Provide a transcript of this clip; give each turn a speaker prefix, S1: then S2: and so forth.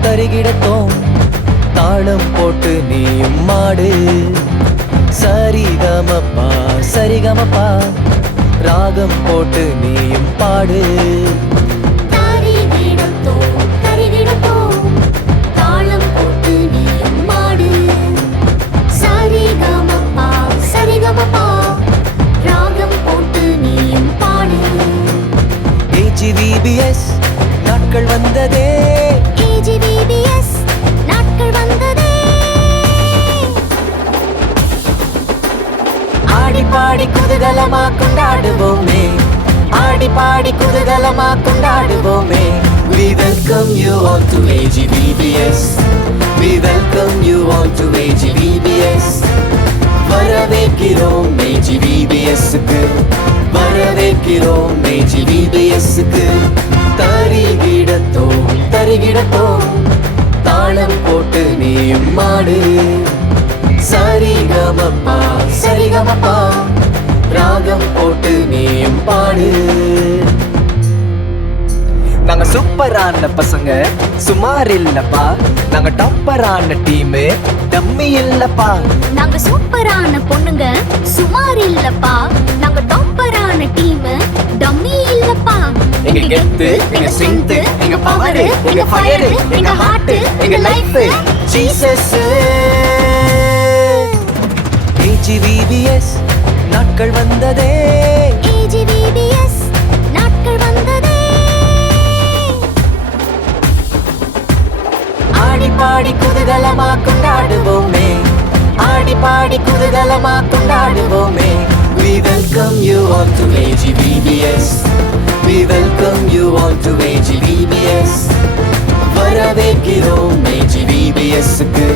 S1: தருகிடத்தோம் தாளம் போட்டு நீயும் மாடு. சரிகமப்பா சரிகமப்பா. ராகம் போட்டு நீயும் பாடு.
S2: தரிகிடத்தோ தரிகிடத்தோ தாளம் போட்டு நீயும் மாடு. சரிகமப்பா சரிகமப்பா. ராகம் போட்டு நீயும் பாடு.
S1: நாட்கள் வந்ததே. பாடி குதூகலமா கொண்டாடுவோமே. ஆடி பாடி குதூகலமா கொண்டாடுவோமே. We welcome you all to AGVBS We welcome you all to AGVBS வரவேற்கிறோம் AGVBS-க்கு வரவேற்கிறோம் AGVBS-க்கு தரிகிடத்தோம் தரிகிடத்தோம் தாளம் போட்டு நீயும் மாடு பாடு. நாங்க சூப்பரான பசங்க சுமார் இல்லப்பா. நாங்க டப்பரான டீம் டம்மி இல்லப்பா.
S2: நாங்க சூப்பரான பொண்ணுங்க சுமார் இல்லப்பா. நாங்க டாப்பரான டீம் டம்மி இல்லப்பா.
S1: எங்க கெத்து எங்க ஸ்ட்ரென்த் எங்க பவர் எங்க ஃபயர் எங்க ஹார்ட் எங்க லைஃப் ஜீசஸ் ஏஜிவிபிஎஸ் நாட்கள் வந்ததே. பாடி குதூகலமா கொண்டாடுவோமே ஆடி பாடி குதூகலமா கொண்டாடுவோமே We welcome you all to AGVBS We welcome you all to AGVBS வரவேற்கிறோம் AGVBS-க்கு